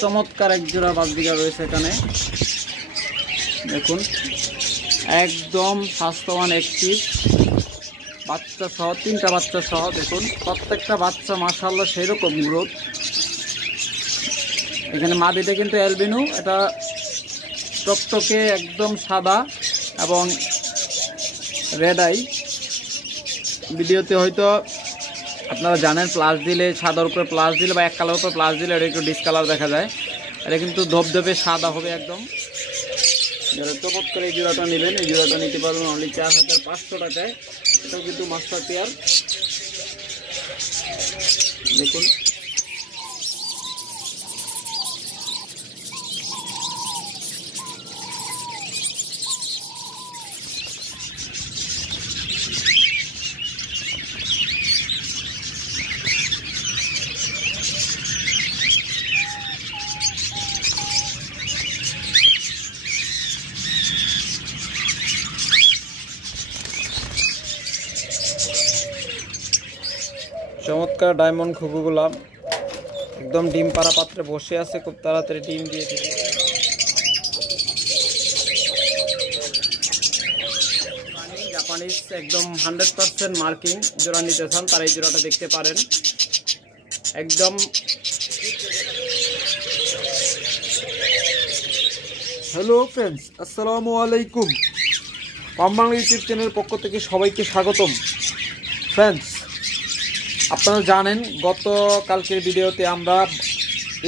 চমৎকার এক জোড়া বাজবিঘা রয়েছে এখানে দেখুন, একদম স্বাস্থ্যবান একটি বাচ্চা সহ, 3টা বাচ্চা সহ দেখুন, প্রত্যেকটা বাচ্চা মাশাআল্লাহ সেরকম গ্রোথ। এখানে মাদিটা কিন্তু অ্যালবিনো, এটা টকটকে একদম সাদা এবং রেড আই। ভিডিওতে হয়তো আপনারা জানেন প্লাস দিলে, সাদার উপরে প্লাস দিলে বা এক কালার উপরে প্লাস দিলে এটা একটু ডিসকালার দেখা যায়। এটা কিন্তু ধবধবে সাদা হবে একদম। যারা টপট করে এই জোড়াটা নেবেন, এই জোড়াটা নিতে পারবেন অনলি 4500 টাকায়। এটাও কিন্তু মাস্টার পেয়ার দেখুন। চমৎকার ডায়মন্ড ঘুঘুগুলা একদম ডিম পাড়া পাত্রে বসে আছে, খুব তাড়াতাড়ি ডিম দিয়ে দিবে। জাপানিজ একদম 100% মার্কিং জোড়া নিতে চান তারা এই জোড়াটা দেখতে পারেন। একদম হ্যালো ফ্রেন্ডস, আসসালামু আলাইকুম। পামবাংলা ইউটিউব চ্যানেলের পক্ষ থেকে সবাইকে স্বাগতম। ফ্রেন্ডস, আপনারা জানেন গতকালকের ভিডিওতে আমরা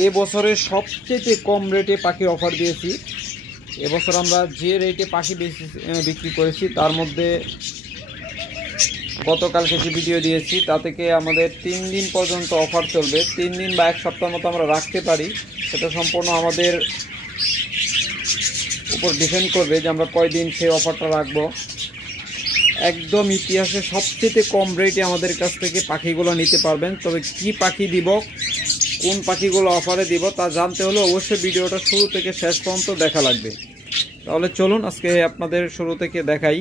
এবছরের সবচেয়ে কম রেটে পাখির অফার দিয়েছি। এবছর আমরা যে রেটে পাখি বিক্রি করেছি তার মধ্যে গতকালকে যে ভিডিও দিয়েছি তা থেকে আমাদের 3 দিন পর্যন্ত অফার চলবে। 3 দিন বা 1 সপ্তাহ মতো আমরা রাখতে পারি, সেটা সম্পূর্ণ আমাদের উপর ডিপেন্ড করবে যে আমরা কয়দিন সেই অফারটা রাখবো। একদম ইতিহাসে সবচেয়ে কম রেটে আমাদের কাছ থেকে পাখিগুলো নিতে পারবেন। তবে কি পাখি দিব, কোন পাখিগুলো অফারে দিব তা জানতে হলে অবশ্যই ভিডিওটা শুরু থেকে শেষ পর্যন্ত দেখা লাগবে। তাহলে চলুন আজকে আপনাদের শুরু থেকে দেখাই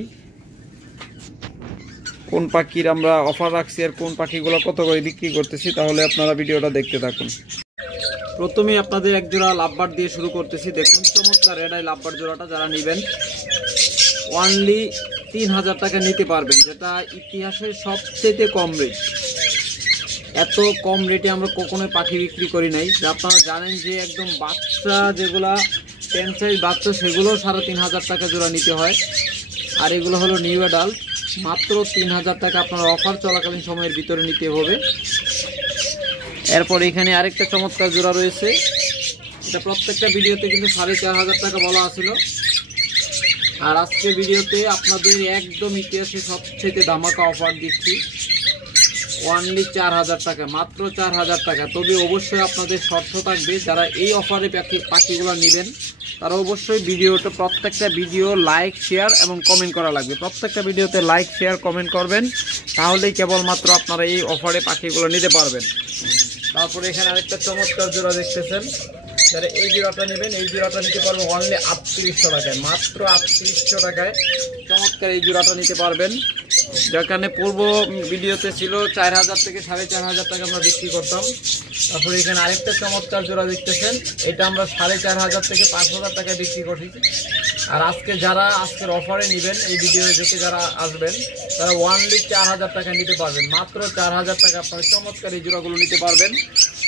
কোন পাখির আমরা অফার রাখছি আর কোন পাখিগুলো কত করে বিক্রি করতেছি। তাহলে আপনারা ভিডিওটা দেখতে থাকুন। প্রথমে আপনাদের এক জোড়া লাভবার্ড দিয়ে শুরু করতেছি। দেখুন চমৎকার রেড আই লাভবার্ড জোড়াটা যারা নেবেন অনলি 3000 টাকা নিতে পারবেন, যেটা ইতিহাসের সবচেয়ে কম রেট। এত কম রেটে আমরা কখনোই পাখি বিক্রি করি নাই। আপনারা জানেন যে একদম বাচ্চা যেগুলা 10 সাইজ বাচ্চা সেগুলো 3500 টাকা জোড়া নিতে হয়, আর এগুলো হলো নিউ অ্যাডাল্ট, মাত্র 3000 টাকা আপনারা অফার চলাকালীন সময়ের ভিতরে নিতে হবে। এরপর এখানে আরেকটা চমৎকার জোড়া রয়েছে, এটা প্রত্যেকটা ভিডিওতে কিন্তু 4500 টাকা বলা আছিল, আর আজকে ভিডিওতে আপনাদের একদম ইতিহাসে সবচেয়ে ধামাকা অফার দিচ্ছি অনলি 4000 টাকা, মাত্র 4000 টাকা। তবে অবশ্যই আপনাদের শর্ত থাকবে, যারা এই অফারে পাখিগুলো নেবেন তারা অবশ্যই ভিডিওটা প্রত্যেকটা ভিডিও লাইক শেয়ার এবং কমেন্ট করা লাগবে। প্রত্যেকটা ভিডিওতে লাইক শেয়ার কমেন্ট করবেন, তাহলেই কেবলমাত্র আপনারা এই অফারে পাখিগুলো নিতে পারবেন। তারপরে এখানে আরেকটা চমৎকার জোড়া দেখতেছেন, যারা এই জোড়াটা নেবেন এই জোড়াটা নিতে পারবেন অনলি 3800 টাকায়, মাত্র 3800 টাকায় চমৎকার এই জোড়াটা নিতে পারবেন। যেখানে পূর্ব ভিডিওতে ছিল 4000 থেকে 4500 টাকা আমরা বিক্রি করতাম। তারপরে এখানে আরেকটা চমৎকার জোড়া দেখতেছেন, এটা আমরা 4500 থেকে 5000 টাকায় বিক্রি করি। আর আজকে যারা আজকের অফারে নেবেন, এই ভিডিও দেখে যারা আসবেন তারা অনলি 4000 টাকা নিতে পারবেন, মাত্র 4000 টাকা আপনারা চমৎকার এই জোড়াগুলো নিতে পারবেন।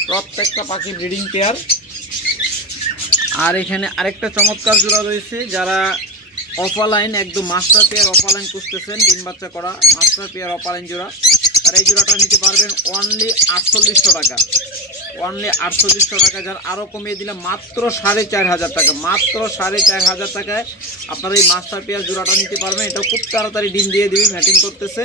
প্রত্যেকটা পাখি ব্রিডিং পেয়ার। আর এখানে আরেকটা চমৎকার জোড়া রয়েছে, যারা অফলাইন একদম মাস্টার পেয়ার অফলাইন খুঁজতেছেন, ডিম বাচ্চা করা মাস্টার পেয়ার অফলাইন জোড়া, আর এই জোড়াটা নিতে পারবেন অনলি 4800 টাকা, অনলি 4800 টাকা। যার আরও কমিয়ে দিলাম মাত্র 4500 টাকা, মাত্র 4500 টাকায় আপনারা এই মাস্টার পেয়ার জোড়াটা নিতে পারবেন। এটা খুব তাড়াতাড়ি ডিম দিয়ে দিবে, ম্যাটিং করতেছে।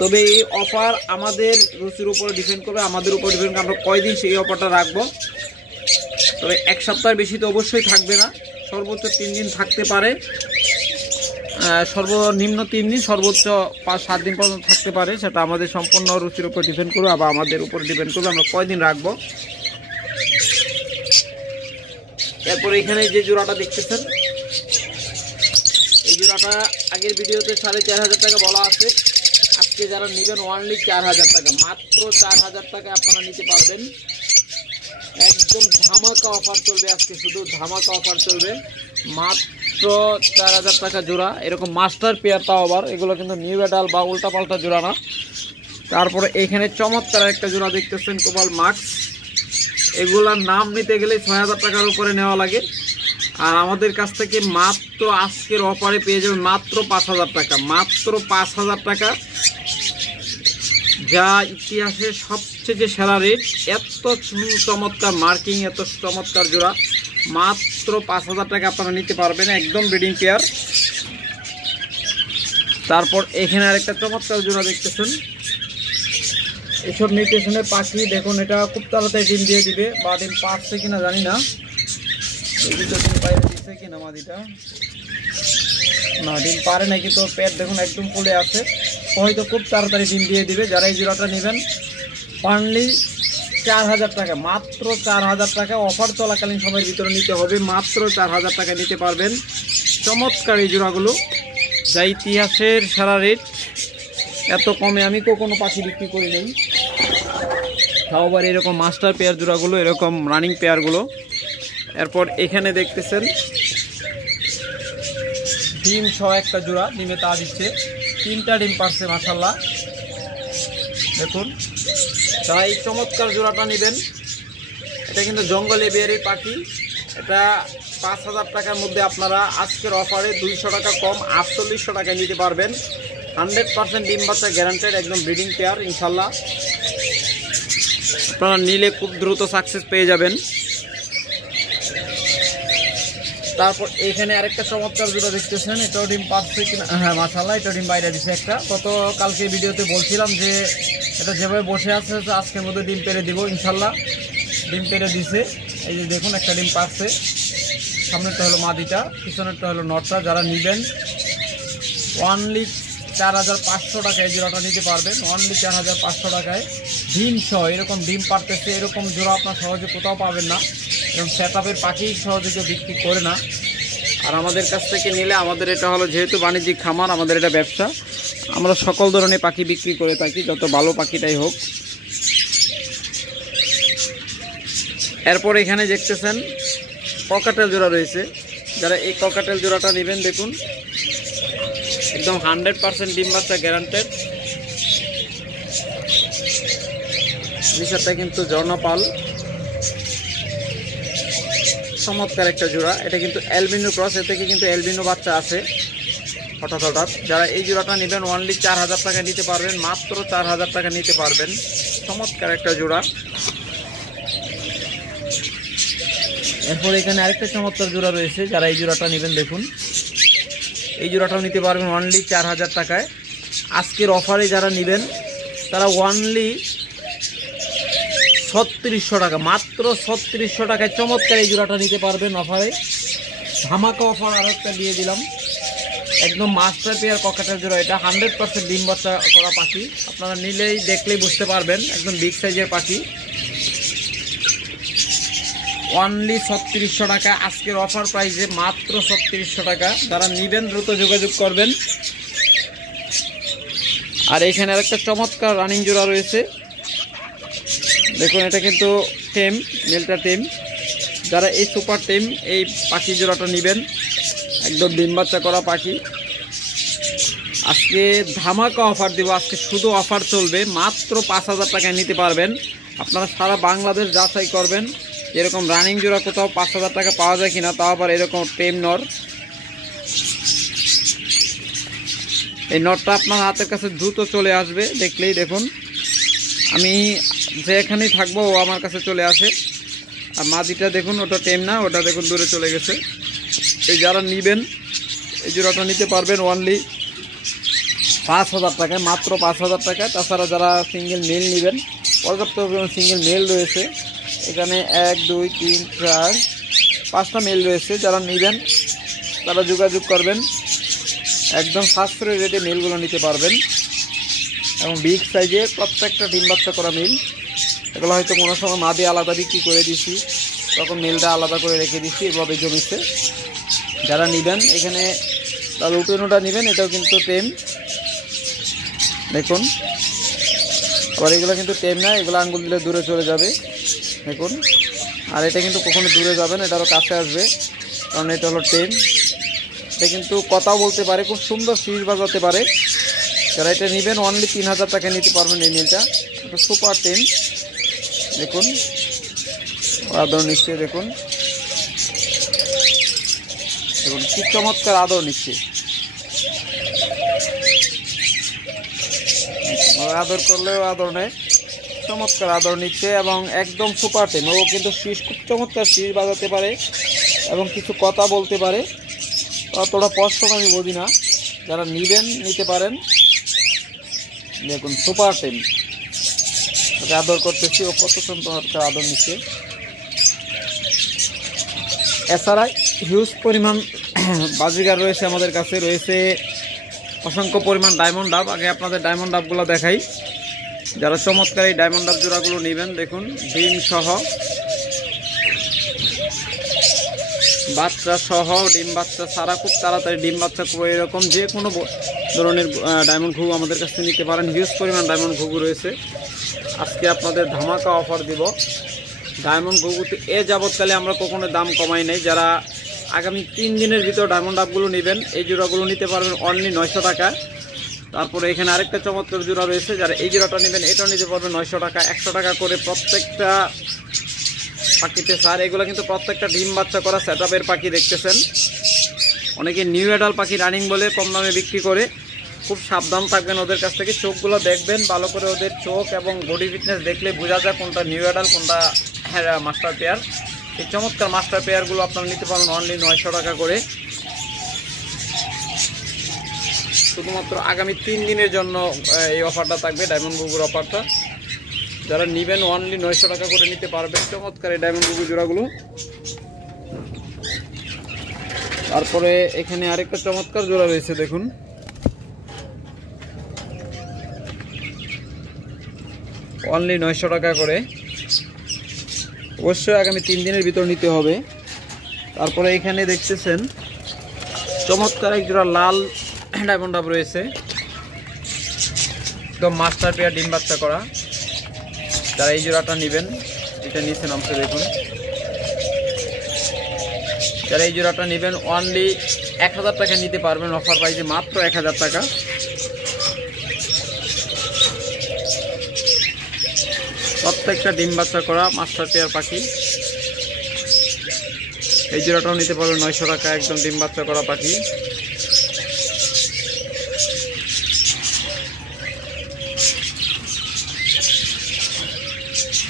তবে এই অফার আমাদের রুচির উপরে ডিপেন্ড করবে, আমাদের উপর ডিপেন্ড করবে আমরা কয়দিন সেই অফারটা রাখবো। তবে 1 সপ্তাহের বেশি তো অবশ্যই থাকবে না, সর্বোচ্চ 3 দিন থাকতে পারে, সর্বনিম্ন 3 দিন, সর্বোচ্চ 5-7 দিন পর্যন্ত থাকতে পারে। সেটা আমাদের সম্পূর্ণ রুচির উপর ডিপেন্ড করবে, আবার আমাদের উপর ডিপেন্ড করবে আমরা কয়দিন রাখবো। এরপরে এখানে যে জোড়াটা দেখতেছেন, এই জোড়াটা আগের ভিডিওতে 4500 টাকা বলা আছে, আজকে যারা নেবেন অনলি 4000 টাকা, মাত্র 4000 টাকা আপনারা নিতে পারবেন। একদম ধামাকা অফার চলবে আজকে, শুধু ধামাকা অফার চলবে। মাত্র 4000 টাকা জোড়া, এরকম মাস্টার পেয়ার, তাও আবার এগুলো কিন্তু নিউ অ্যাডাল বা উল্টা পাল্টা জোড়া না। তারপরে এখানে চমৎকার একটা জোড়া দেখতেছেন কোবাল মাক্স, এগুলার নাম নিতে গেলে 6000 টাকার উপরে নেওয়া লাগে। আর আমাদের কাছ থেকে মাত্র আজকের অফারে পেয়ে যাবেন মাত্র 5000 টাকা, মাত্র 5000 টাকা, যা ইতিহাসের সবচেয়ে সেরা রেট। এত চমৎকার মার্কিং, এত চমৎকার জোড়া, মাত্র 5000 টাকা আপনারা নিতে পারবেন, একদম ব্রিডিং পেয়ার। তারপর এখানে আরেকটা চমৎকার জোড়া দেখতেছেন, এসব নিউট্রিশনের পাখি দেখুন, এটা খুব তাড়াতাড়ি ডিম দিয়ে দিবে, বা ডিম পারছে কিনা জানি না, ডিম বাইরে দিচ্ছে কিনা মাদিটা, না ডিম পারে নাকি, তো পেট দেখুন একদম ফুলে আছে, হয়তো খুব তাড়াতাড়ি ডিম দিয়ে দিবে। যারা এই জোড়াটা নেবেন অনলি 4000 টাকা, মাত্র 4000 টাকা, অফার চলাকালীন সময়ের ভিতরে নিতে হবে, মাত্র 4000 টাকা নিতে পারবেন। চমৎকার এই জোড়াগুলো, যা ইতিহাসের সারা রেট। এত কমে আমি কোনো পাখি বিক্রি করি নেই, তাও আবার এরকম মাস্টার পেয়ার জোড়াগুলো, এরকম রানিং পেয়ারগুলো। এরপর এখানে দেখতেছেন ডিম সহ একটা জোড়া, ডিমে তা দিচ্ছে, 3টা ডিম পারছে মাশাআল্লাহ। দেখুন, যারা এই চমৎকার জোড়াটা নেবেন, এটা কিন্তু জঙ্গলে বিয়ারি পাখি, এটা 5000 টাকার মধ্যে আপনারা আজকের অফারে 200 টাকা কম 4800 টাকায় নিতে পারবেন। 100% ডিম বাচ্চা গ্যারান্টেড, একদম ব্রিডিং পেয়ার ইনশাল্লাহ। আপনারা নিলে খুব দ্রুত সাকসেস পেয়ে যাবেন। তারপর এখানে আরেকটা চমৎকার জোড়া দেখতেছেন, এটাও ডিম পাচ্ছে কিনা, হ্যাঁ মাশাআল্লাহ, এটা ডিম বাইরে দিছে একটা। কালকে ভিডিওতে বলছিলাম যে এটা যেভাবে বসে আছে আজকের মধ্যে ডিম পেরে দিব ইনশাল্লাহ, ডিম পেরে দিছে। এই যে দেখুন একটা ডিম পাচ্ছে, সামনেরটা হলো মাদিটা, পিছনেরটা হলো নটটা। যারা নেবেন অনলি 4500 টাকায় জোড়াটা নিতে পারবেন, অনলি 4500 টাকায় ডিম সহ। এরকম ডিম পারতেছে, এরকম জোড়া আপনার সহজে কোথাও পাবেন না, এরকম সেটআপের পাখি সহজে কেউ বিক্রি করে না। আর আমাদের কাছ থেকে নিলে, আমাদের এটা হলো যেহেতু বাণিজ্যিক খামার, আমাদের এটা ব্যবসা, আমরা সকল ধরনের পাখি বিক্রি করে থাকি, যত ভালো পাখিটাই হোক। এরপর এখানে দেখতেছেন ককাটেল জোড়া রয়েছে, যারা এই ককাটেল জোড়াটা নেবেন দেখুন একদম 100% ডিম বাচ্চা গ্যারান্টেড। নিচেরটা কিন্তু ঝর্ণাপাল, চমৎকার একটা জোড়া। এটা কিন্তু অ্যালবিনো ক্রস, এ থেকে কিন্তু অ্যালবিনো বাচ্চা আছে হঠাৎ হঠাৎ। যারা এই জোড়াটা নেবেন অনলি 4000 টাকা নিতে পারবেন, মাত্র 4000 টাকা নিতে পারবেন। চমৎকার একটা জোড়া। এরপর এখানে আরেকটা চমৎকার জোড়া রয়েছে, যারা এই জোড়াটা নেবেন দেখুন, এই জোড়াটাও নিতে পারবেন অনলি 4000 টাকায়। আজকের অফারে যারা নেবেন তারা অনলি 3600 টাকা, মাত্র 3600 টাকায় চমৎকার এই জোড়াটা নিতে পারবেন অফারে। ধামাকা অফার আরও একটা দিয়ে দিলাম, একদম মাস্টার পেয়ার ককাটেল জোড়া। এটা 100% ডিম বাচ্চা করা পাখি, আপনারা নিলেই দেখলেই বুঝতে পারবেন, একদম বিগ সাইজের পাখি। অনলি 3600 টাকা আজকের অফার প্রাইসে, মাত্র 3600 টাকা। যারা নেবেন দ্রুত যোগাযোগ করবেন। আর এখানে আরেকটা চমৎকার রানিং জোড়া রয়েছে দেখুন, এটা কিন্তু টেম, মেলটা টেম। যারা এই সুপার টেম এই পাখি জোড়াটা নেবেন, একদম ডিম বাচ্চা করা পাখি, আজকে ধামাকা অফার দিব। আজকে শুধু অফার চলবে, মাত্র 5000 টাকায় নিতে পারবেন। আপনারা সারা বাংলাদেশ যাচাই করবেন এরকম রানিং জোড়া কোথাও 5000 টাকা পাওয়া যায় কিনা, তাও আবার এরকম টেম নর। এই নটটা আপনার হাতের কাছে দ্রুত চলে আসবে, দেখলেই দেখুন আমি যেখানেই থাকবো ও আমার কাছে চলে আসে। আর মাদিটা দেখুন, ওটা টেম না, ওটা দেখুন দূরে চলে গেছে। এই যারা নেবেন এই জোড়াটা নিতে পারবেন অনলি 5000 টাকায়, মাত্র 5000 টাকায়। তাছাড়া যারা সিঙ্গেল মেল নেবেন, পর্যাপ্ত সিঙ্গেল মেল রয়েছে এখানে, 1 2 3 4 5টা মেল রয়েছে। যারা নেবেন তারা যোগাযোগ করবেন, একদম সাশ্রয়ী রেটে মেলগুলো নিতে পারবেন, এবং বিগ সাইজে প্রত্যেকটা ডিম বাচ্চা করা মেল। এগুলো হয়তো কোনো সময় মাদি আলাদা বিক্রি করে দিছি, তখন মেলটা আলাদা করে রেখে দিচ্ছি, এভাবে জমিছে। যারা নেবেন এখানে তারা লুটেনোটা নেবেন, এটাও কিন্তু টেম দেখুন। আবার এগুলো কিন্তু টেম না, এগুলো আঙ্গুল দিলে দূরে চলে যাবে দেখুন। আর এটা কিন্তু কখনো দূরে যাবে না, এটা আরও কাছে আসবে, কারণ এটা হলো টেম। এটা কিন্তু কথাও বলতে পারে, খুব সুন্দর শীষ বাজাতে পারে। যারা এটা নেবেন অনলি 3000 টাকা নিতে পারবেন এই নীলটা। এটা সুপার টেম দেখুন, আদর নিচ্ছে দেখুন, দেখুন কি চমৎকার আদর নিচ্ছে। আদর করলেও আদর নেয়, চমৎকার আদর নিচ্ছে এবং একদম সুপার টেম। ও কিন্তু শীষ খুব চমৎকার শীষ বাজাতে পারে এবং কিছু কথা বলতে পারে। অতটা কষ্ট আমি বুঝি না, যারা নেবেন নিতে পারেন। দেখুন সুপার টেম, ওকে আদর করতেছি, ও কত সুন্দর আদর নিচ্ছে। এছাড়া হিউজ পরিমাণ বাজিগার রয়েছে আমাদের কাছে, রয়েছে অসংখ্য পরিমাণ ডায়মন্ড ডাব। আগে আপনাদের ডায়মন্ড ডাবগুলো দেখাই। যারা চমৎকার এই ডায়মন্ড ডাব জোড়াগুলো নেবেন, দেখুন ডিম সহ, বাচ্চা সহ, ডিম বাচ্চা ছাড়া, খুব তাড়াতাড়ি ডিম বাচ্চা করবো এরকম যে কোনো ধরনের ডায়মন্ড ঘুঘু আমাদের কাছে নিতে পারেন। হিউজ পরিমাণ ডায়মন্ড ঘুঘু রয়েছে। আজকে আপনাদের ধামাকা অফার দিব ডায়মন্ড ঘুঘুতে। এ যাবৎকালে আমরা কখনো দাম কমাই নাই। যারা আগামী 3 দিনের ভিতর ডায়মন্ড ডাবগুলো নেবেন, এই জোড়াগুলো নিতে পারবেন অনলি 900 টাকা। তারপরে এখানে আরেকটা চমৎকার জোড়া রয়েছে, যারা এই জোড়াটা নেবেন এটাও নিতে পারবেন 900 টাকা। 100 টাকা করে প্রত্যেকটা পাখিতে স্যার। এগুলো কিন্তু প্রত্যেকটা ডিম বাচ্চা করা সেটআপের পাখি দেখতেছেন। অনেকে নিউ অ্যাডাল পাখি রানিং বলে কম দামে বিক্রি করে, খুব সাবধান থাকবেন ওদের কাছ থেকে। চোখগুলো দেখবেন ভালো করে, ওদের চোখ এবং বডি ফিটনেস দেখলে বোঝা যায় কোনটা নিউ অ্যাডাল কোনটা মাস্টার পেয়ার। এই চমৎকার মাস্টার পেয়ারগুলো আপনারা নিতে পারেন অনলি 900 টাকা করে। শুধুমাত্র আগামী 3 দিনের জন্য এই অফারটা থাকবে, ডায়মন্ড ঘুঘুর অফারটা। যারা নেবেন অনলি 900 টাকা করে নিতে পারবেন চমৎকার এই ডায়মন্ড ঘুঘু জোড়াগুলো। তারপরে এখানে আরেকটা চমৎকার জোড়া রয়েছে দেখুন, অনলি 900 টাকা করে। অবশ্যই আগামী 3 দিনের ভিতর নিতে হবে। তারপরে এখানে দেখতেছেন চমৎকার এক জোড়া লাল ডায়মন্ড ডাব রয়েছে, একদম মাস্টার পেয়ার ডিম বাচ্চা করা। যারা এই জোড়াটা নেবেন, এটা নিচে নামছে দেখুন, যারা এই জোড়াটা নেবেন অনলি 1000 টাকা নিতে পারবেন অফার প্রাইসে, মাত্র 1000 টাকা। প্রত্যেকটা ডিম বাচ্চা করা মাস্টার পেয়ার পাখি। এই জোড়াটাও নিতে পারবেন 900 টাকা, একদম ডিম বাচ্চা করা পাখি।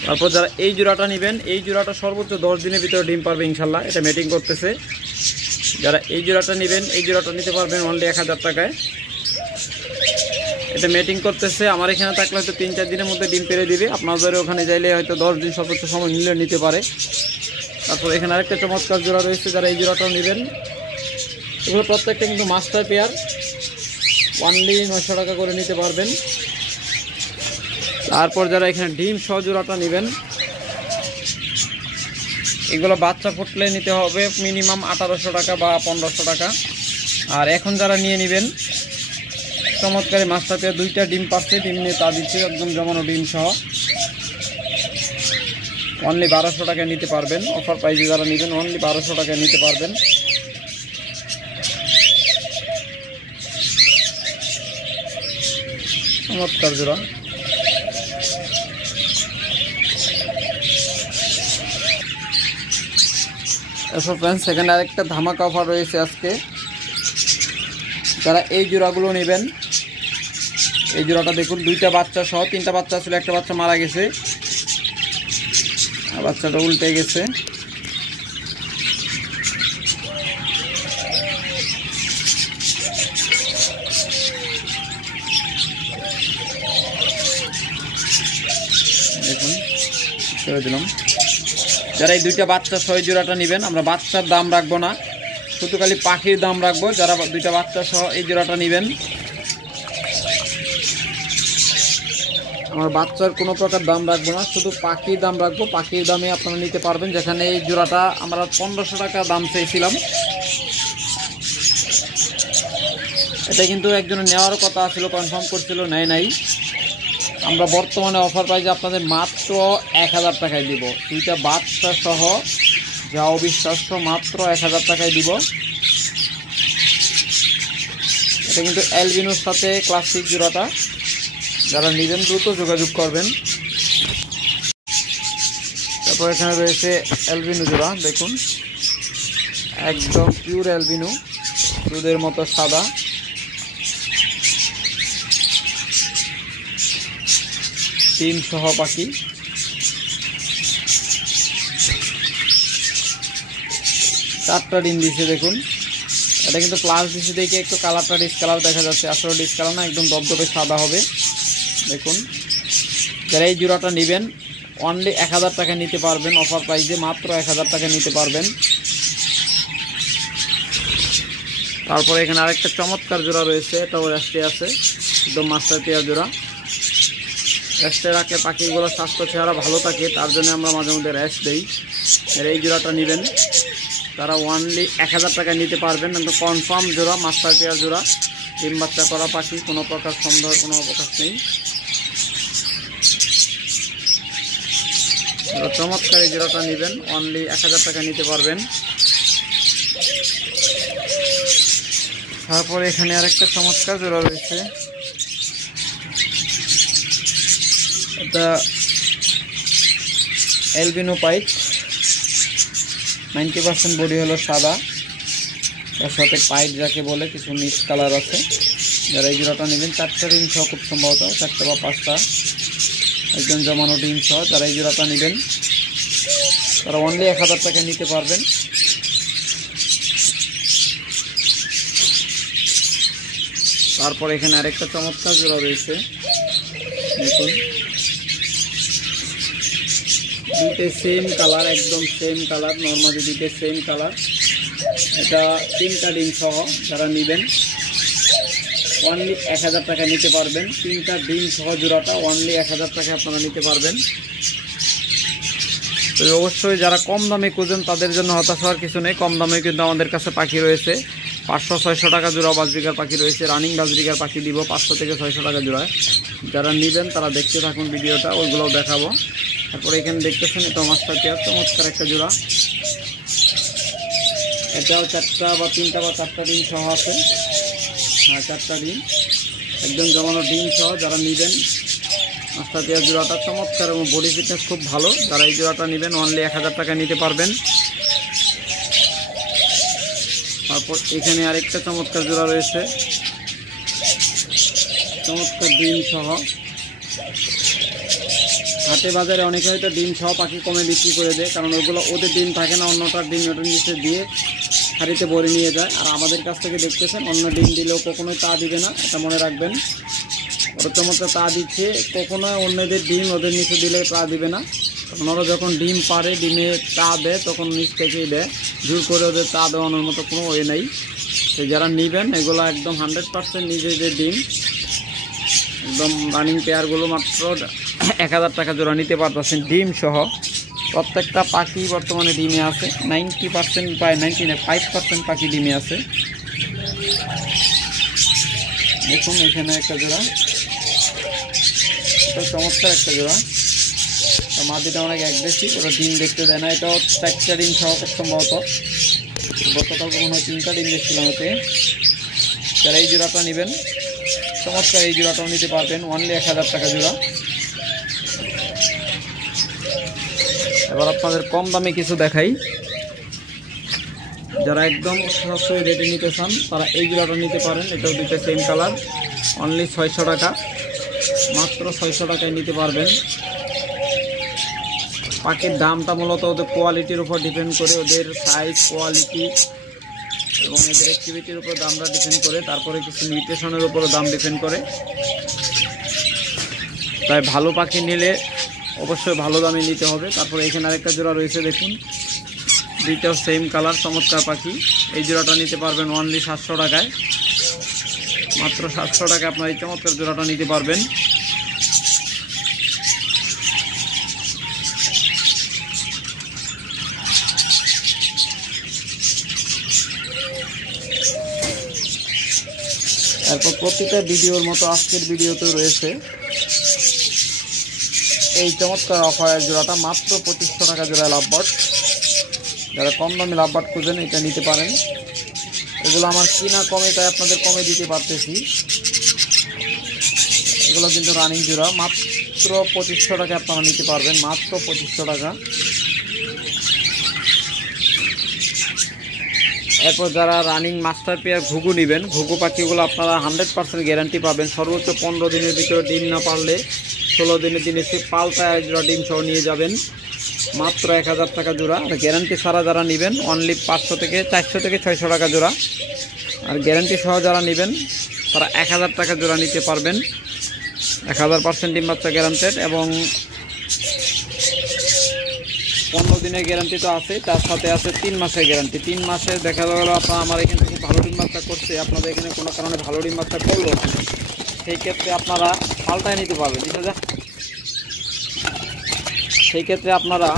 তারপর যারা এই জোড়াটা নেবেন, এই জোড়াটা সর্বোচ্চ 10 দিনের ভিতরে ডিম পারবে ইনশাল্লাহ, এটা মেটিং করতেছে। যারা এই জোড়াটা নেবেন, এই জোড়াটা নিতে পারবেন অনলি 1000 টাকায়, এটা মেটিং করতেছে। আমার এখানে থাকলে হয়তো 3-4 দিনের মধ্যে ডিম পেরে দিবে, আপনাদের ওখানে যাইলে হয়তো 10 দিন সর্বোচ্চ সময় নিলে নিতে পারে। তারপর এখানে আরেকটা চমৎকার জোড়া রয়েছে, যারা এই জোড়াটাও নেবেন, এগুলো প্রত্যেকটা কিন্তু মাস্টার পেয়ার, অনলি 900 টাকা করে নিতে পারবেন। তারপর যারা এখানে ডিম সহ জোড়াটা নেবেন, এগুলো বাচ্চা ফুটলে নিতে হবে মিনিমাম 1800 টাকা বা 1500 টাকা। আর এখন যারা নিয়ে নেবেন চমৎকার মাস্টার পেয়ার, 2টা ডিম পাচ্ছে, ডিম নিয়ে তা দিচ্ছে একদম জমানো ডিম সহ, অনলি 1200 টাকায় নিতে পারবেন অফার প্রাইসে। যারা নেবেন অনলি 1200 টাকায় নিতে পারবেন। চমৎকার জোড়া। এসব ফ্রেন্ডস, সেখানে আরেকটা ধামাকা অফার রয়েছে আজকে। যারা এই জোড়াগুলো নেবেন, এই জোড়াটা দেখুন 2টা বাচ্চা সহ, 3টা বাচ্চা ছিল, একটা বাচ্চা মারা গেছে, আর বাচ্চাটা উল্টে গেছে। দেখুন ছেড়ে দিলাম। যারা এই 2টা বাচ্চা সহ জোড়াটা নেবেন, আমরা বাচ্চার দাম রাখবো না, শুধু খালি পাখির দাম রাখবো। যারা 2টা বাচ্চা সহ এই জোড়াটা নেবেন, আমার বাচ্চার কোনো প্রকার দাম রাখবো না, শুধু পাখির দাম রাখবো। পাখির দামে আপনারা নিতে পারবেন। যেখানে এই জোড়াটা আমরা 1500 টাকা দাম চেয়েছিলাম, এটা কিন্তু একজনের নেওয়ার কথা ছিল, কনফার্ম করছিল, নেয় নাই। আমরা বর্তমানে অফার প্রাইসে আপনাদের মাত্র 1000 টাকায় দিব। দুইটা বাচ্চা সহ, যা অবিশ্বাস্য, মাত্র 1000 টাকায় দিব। এটা কিন্তু অ্যালবিনোর সাথে ক্লাসিক জোড়াটা, যারা নেবেন দ্রুত যোগাযোগ করবেন। তারপর এখানে রয়েছে অ্যালবিনো জোড়া, দেখুন একদম পিওর অ্যালবিনো, দুধের মতো সাদা। ডিম সহ পাখি, চারটা ডিম দিচ্ছে দেখুন। এটা কিন্তু প্লাস দিচ্ছে দেখে একটু কালারটা ডিসকালার দেখা যাচ্ছে, আসলে ডিসকালার না, একদম দবদবে সাদা হবে। দেখুন, যারা এই জোড়াটা নেবেন অনলি 1000 টাকা নিতে পারবেন, অফার প্রাইসে মাত্র 1000 টাকা নিতে পারবেন। তারপরে এখানে আরেকটা চমৎকার জোড়া রয়েছে, এটাও রেস্টে আছে, একদম মাস্টার পেয়ার জোড়া। রেস্টে রাখলে পাখিগুলো স্বাস্থ্য চেহারা ভালো থাকে, তার জন্য আমরা মাঝে মধ্যে রেস্ট দিই। এই জোড়াটা নেবেন তারা অনলি 1000 টাকা নিতে পারবেন, কিন্তু কনফার্ম জোড়া, মাস্টার পেয়ার জোড়া, ডিম বাচ্চা করা পাখি, কোনো প্রকার সন্দেহের কোনো অবকাশ নেই। চমৎকার এই জোড়াটা নেবেন অনলি 1000 টাকা নিতে পারবেন। তারপরে এখানে আরেকটা চমৎকার জোড়া রয়েছে, এটা অ্যালবিনো পাইট, 90% বডি হলো সাদা, তার সাথে পাইট যাকে বলে কিছু মিক্স কালার আছে। যারা এই জোড়াটা নেবেন 4টা ডিম সহ, খুব সম্ভবত 4টা বা 5টা, একজন জমানো ডিম সহ। যারা এই জোড়াটা নেবেন তারা অনলি 1000 টাকা নিতে পারবেন। তারপর এখানে আরেকটা চমৎকার জোড়া রয়েছে, দেখুন দুইটা সেম কালার, একদম সেম কালার, নর্মালি দুইটা সেম কালার। এটা 3টা ডিম সহ, যারা নেবেন অনলি 1000 টাকা নিতে পারবেন। 3টা ডিম সহ জোড়াটা অনলি 1000 টাকা আপনারা নিতে পারবেন। তো অবশ্যই যারা কম দামে খুঁজেন তাদের জন্য হতাশ হওয়ার কিছু নেই, কম দামে কিন্তু আমাদের কাছে পাখি রয়েছে। 500-600 টাকা জোড়া বাজরিকার পাখি রয়েছে, রানিং বাজরিকার পাখি দিব 500 থেকে 600 টাকা জোড়ায়। যারা নেবেন তারা দেখতে থাকুন ভিডিওটা, ওইগুলোও দেখাবো। তারপরে এখানে দেখতেছেন এটা মাস্টার পেয়ার, চমৎকার একটা জোড়া। এটাও 4টা বা 3টা বা 4টা ডিম সহ আছে, হ্যাঁ 4টা ডিম, একদম জমানো ডিম সহ। যারা নেবেন মাস্টার পেয়ার জোড়াটা চমৎকার এবং বডি ফিটনেস খুব ভালো, যারা এই জোড়াটা নেবেন অনলি 1000 টাকা নিতে পারবেন। তারপর এখানে আরেকটা চমৎকার জোড়া রয়েছে, চমৎকার ডিম সহ। হাটে বাজারে অনেকে হয়তো ডিম সহ পাখি কমে বিক্রি করে দেয়, কারণ ওগুলো ওদের ডিম থাকে না, অন্যটার ডিম ওটার নিচে দিয়ে হাড়িতে ভরে নিয়ে যায়। আর আমাদের কাছ থেকে দেখতেছেন অন্য ডিম দিলেও কখনোই তা দিবে না, এটা মনে রাখবেন। ওরা চমৎকার তা দিচ্ছে, কখনোই অন্যদের ডিম ওদের নিচে দিলে তা দিবে না। কারণ ওরা যখন ডিম পারে, ডিমে তা দেয়, তখন নিচ থেকেই দেয়, জোর করে ওদের তা দেওয়ানোর মতো কোনো ওয়ে নেই। তো যারা নেবেন এগুলো একদম 100% নিজেদের ডিম, একদম রানিং পেয়ারগুলো মাত্র 1000 টাকা জোড়া নিতে পারতেছেন ডিম সহ। প্রত্যেকটা পাখি বর্তমানে ডিমে আছে, 90% প্রায় 95% পাখি ডিমে আছে। দেখুন এখানে একটা জোড়া, এটা চমৎকার একটা জোড়া। মাটিটা অনেক অ্যাগ্রেসিভ, ওরা ডিম দেখতে দেয় না। এটাও 4টা ডিম সহ খুব সম্ভবত, গতকাল মনে হয় 3টা ডিম দেখছিলাম ওতে। যারা এই জোড়াটা নেবেন চমৎকার এই জোড়াটাও নিতে পারবেন অনলি 1000 টাকা জোড়া। এবার আপনাদের কম দামে কিছু দেখাই, যারা একদম সরাসরি রেটে নিতে চান তারা এই জোড়াটা নিতে পারেন। এটাও দুইটা সেম কালার, অনলি 600 টাকা, মাত্র 600 টাকায় নিতে পারবেন। পাখির দামটা মূলত ওদের কোয়ালিটির উপর ডিপেন্ড করে, ওদের সাইজ, কোয়ালিটি এবং এদের অ্যাক্টিভিটির উপর দামটা ডিপেন্ড করে, তারপরে কিছু নিউট্রিশনের উপরও দাম ডিপেন্ড করে। তাই ভালো পাখি নিলে অবশ্যই ভালো দামে নিতে হবে। তারপরে এখানে আরেকটা জোড়া রয়েছে, দেখুন দুইটাও সেম কালার, চমৎকার পাখি। এই জোড়াটা নিতে পারবেন অনলি 700 টাকায়, মাত্র 700 টাকায় আপনার এই চমৎকার জোড়াটা নিতে পারবেন। এরপর প্রতিটা ভিডিওর মতো আজকের ভিডিওতে রয়েছে এই চমৎকার অফারের জোড়াটা মাত্র 2500 টাকা জোড়া লাভবার্ড। যারা কম দামে লাভবার্ড খুঁজেন এটা নিতে পারেন। এগুলো আমার কিনা কমে, তাই আপনাদের কমে দিতে পারতেছি। এগুলো কিন্তু রানিং জোড়া, মাত্র 2500 টাকা আপনারা নিতে পারবেন, মাত্র 2500 টাকা। এরপর যারা রানিং মাস্টার পেয়ার ঘুঘু নেবেন, ঘুঘু পাখিগুলো আপনারা 100% গ্যারান্টি পাবেন। সর্বোচ্চ 15 দিনের ভিতরে ডিম না পারলে 16 দিনের দিন এসে পাল্টায় জোড়া ডিম সহ নিয়ে যাবেন, মাত্র 1000 টাকা জোড়া। আর গ্যারান্টি ছাড়া যারা নেবেন অনলি 400 থেকে 600 টাকা জোড়া। আর গ্যারান্টি সহ যারা নেবেন তারা 1000 টাকা জোড়া নিতে পারবেন। 1000% ডিম বাচ্চা গ্যারান্টেড এবং 15 দিনের গ্যারান্টি তো আছে, তার সাথে আছে 3 মাসের গ্যারান্টি। 3 মাসে দেখা গেল আপনার আমার এখানে খুব ভালো ডিম বাচ্চা করছে, আপনাদের এখানে কোনো কারণে ভালো ডিম বাচ্চা করলো, সেই ক্ষেত্রে আপনারা পাল্টায় নিতে পারবেন। সেই ক্ষেত্রে আপনারা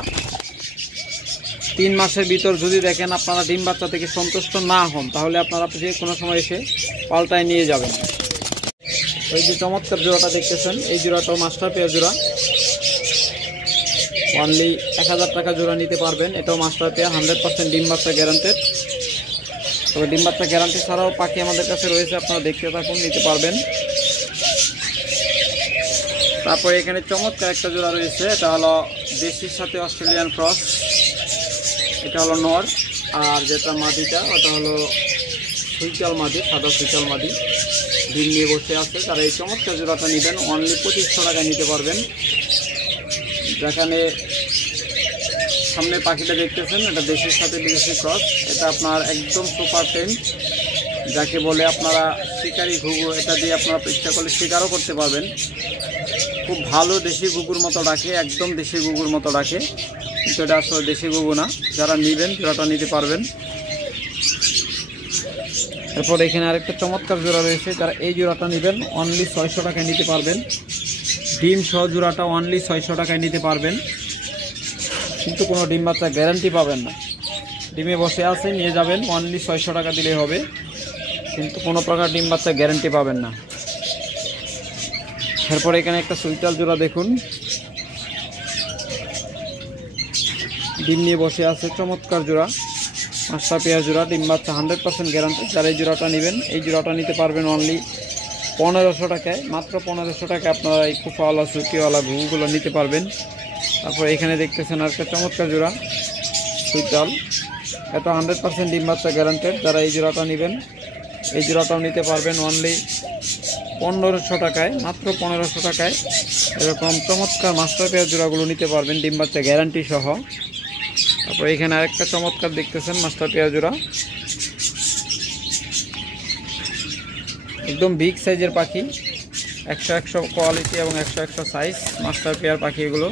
3 মাসের ভিতর যদি দেখেন আপনারা ডিম বাচ্চা থেকে সন্তুষ্ট না হন, তাহলে আপনারা যে কোনো সময় এসে পাল্টায় নিয়ে যাবেন। ওই যে চমৎকার জোড়াটা দেখতেছেন, এই জোড়াটাও মাস্টার পেয়ার জোড়া, অনলি 1000 টাকা জোড়া নিতে পারবেন। এটাও মাস্টার পেয়ার, 100% ডিম বাচ্চা গ্যারান্টেড। তবে ডিম বাচ্চা গ্যারান্টি ছাড়াও পাখি আমাদের কাছে রয়েছে, আপনারা দেখতে থাকুন, নিতে পারবেন। তারপরে এখানে চমৎকার একটা জোড়া রয়েছে, এটা হলো দেশির সাথে অস্ট্রেলিয়ান ক্রস। এটা হলো নর, আর যেটা মাদিটা ওটা হলো সুইচাল মাদি, সাদা সুইচাল মাদি, ডিম নিয়ে বসে আছে। তারা এই চমৎকার জোড়াটা নেবেন অনলি 2500 টাকায় নিতে পারবেন। যেখানে সামনে পাখিটা দেখতেছেন এটা দেশের সাথে বিদেশি ক্রস, এটা আপনার একদম সুপার টেম, যাকে বলে আপনারা শিকারি ঘুঘু। এটা দিয়ে আপনারা ইচ্ছা করলে শিকারও করতে পারবেন। খুব ভালো দেশি ঘুঘুর মতো ডাকে, একদম দেশি ঘুঘুর মতো ডাকে, কিন্তু এটা আসলে দেশি ঘুঘু না। যারা নেবেন জোড়াটা নিতে পারবেন। এরপর এখানে আরেকটা চমৎকার জোড়া রয়েছে, যারা এই জোড়াটা নেবেন অনলি 600 টাকায় নিতে পারবেন। ডিম সহ জোড়াটা অনলি 600 টাকায় নিতে পারবেন, কিন্তু কোনো ডিম বাচ্চা গ্যারান্টি পাবেন না। ডিমে বসে আছে, নিয়ে যাবেন, অনলি 600 টাকা দিলেই হবে, কিন্তু কোনো প্রকার ডিম বাচ্চা গ্যারান্টি পাবেন না। এরপর এখানে একটা সুইটাল জোড়া দেখুন, ডিম নিয়ে বসে আছে, চমৎকার জোড়া, মাস্টার পেয়ার জোড়া, ডিম বাচ্চা 100% গ্যারান্টি। যারা এই জোড়াটা নেবেন এই জোড়াটা নিতে পারবেন অনলি 1500 টাকায়, মাত্র 1500 টাকায় আপনারা এই কুফাওয়ালা সুটিওয়ালা ঘুঘুগুলো নিতে পারবেন। তারপর এখানে দেখতেছেন আর একটা চমৎকার জোড়া সুইটাল, এটা 100% ডিম বাচ্চা গ্যারান্টেড। যারা এই জোড়াটা নেবেন এই জোড়াটাও নিতে পারবেন অনলি 1500 টাকায়, মাত্র 1500 টাকায়। এরকম চমৎকার মাস্টার পেয়ার জোড়াগুলো নিতে পারবেন ডিম বাচ্চা গ্যারান্টি সহ। তারপর এখানে আরেকটা চমৎকার দেখতেছেন মাস্টার পেয়ার জোড়া, একদম বিগ সাইজের পাখি, 100 কোয়ালিটি এবং 100 সাইজ মাস্টার পেয়ার পাখি। এগুলো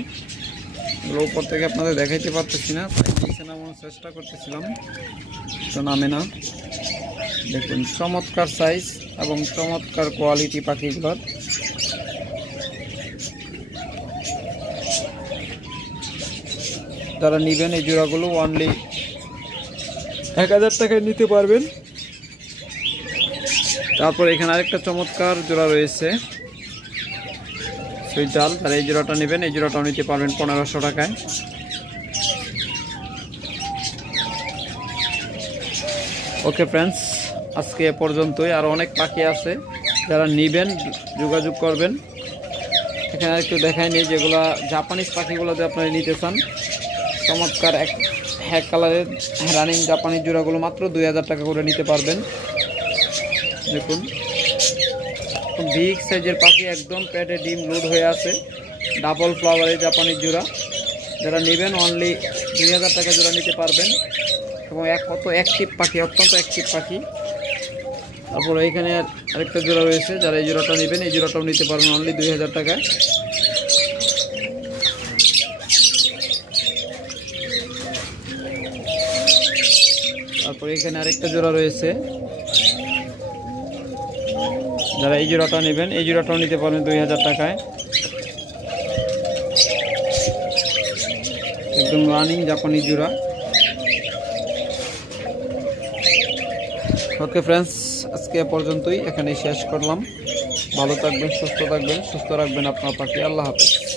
উপর থেকে আপনাদের দেখাইতে পারতেছি না, নিচে নামানোর চেষ্টা করতেছিলাম, তো নামে না। দেখুন চমৎকার সাইজ এবং চমৎকার কোয়ালিটি পাখিগুলোর। যারা নেবেন এই জোড়াগুলো অনলি 1000 টাকায় নিতে পারবেন। তারপর এখানে আরেকটা চমৎকার জোড়া রয়েছে সুইটাল, যারা এই জোড়াটা নেবেন এই জোড়াটাও নিতে পারবেন 1500 টাকায়। ওকে ফ্রেন্ডস, আজকে এ পর্যন্তই। আর অনেক পাখি আছে, যারা নেবেন যোগাযোগ করবেন। এখানে একটু দেখাই নিই, যেগুলো জাপানিজ পাখিগুলো যে আপনারা নিতে চান, চমৎকার এক কালারের রানিং জাপানিজ জোড়াগুলো মাত্র 2000 টাকা করে নিতে পারবেন। দেখুন বিগ সাইজের পাখি, একদম পেটে ডিম লোড হয়ে আছে, ডাবল ফ্লাওয়ারের জাপানিজ জোড়া। যারা নেবেন অনলি 2000 টাকা জোড়া নিতে পারবেন, এবং কত অ্যাক্টিভ পাখি, অত্যন্ত অ্যাক্টিভ পাখি। তারপর এইখানে আরেকটা জোড়া রয়েছে, যারা এই জোড়াটা নেবেন এই জোড়াটাও নিতে পারবেন অনলি 2000 টাকায়। তারপর এখানে আরেকটা জোড়া রয়েছে, যারা এই জোড়াটা নেবেন এই জোড়াটাও নিতে পারবেন 2000 টাকায়। একদম রানিং জাপানি জোড়া। ওকে ফ্রেন্ডস, আজকে পর্যন্তই, এখানে শেষ করলাম। ভালো থাকবেন, সুস্থ থাকবেন, সুস্থ রাখবেন আপনার পাখি। আল্লাহ হাফেজ।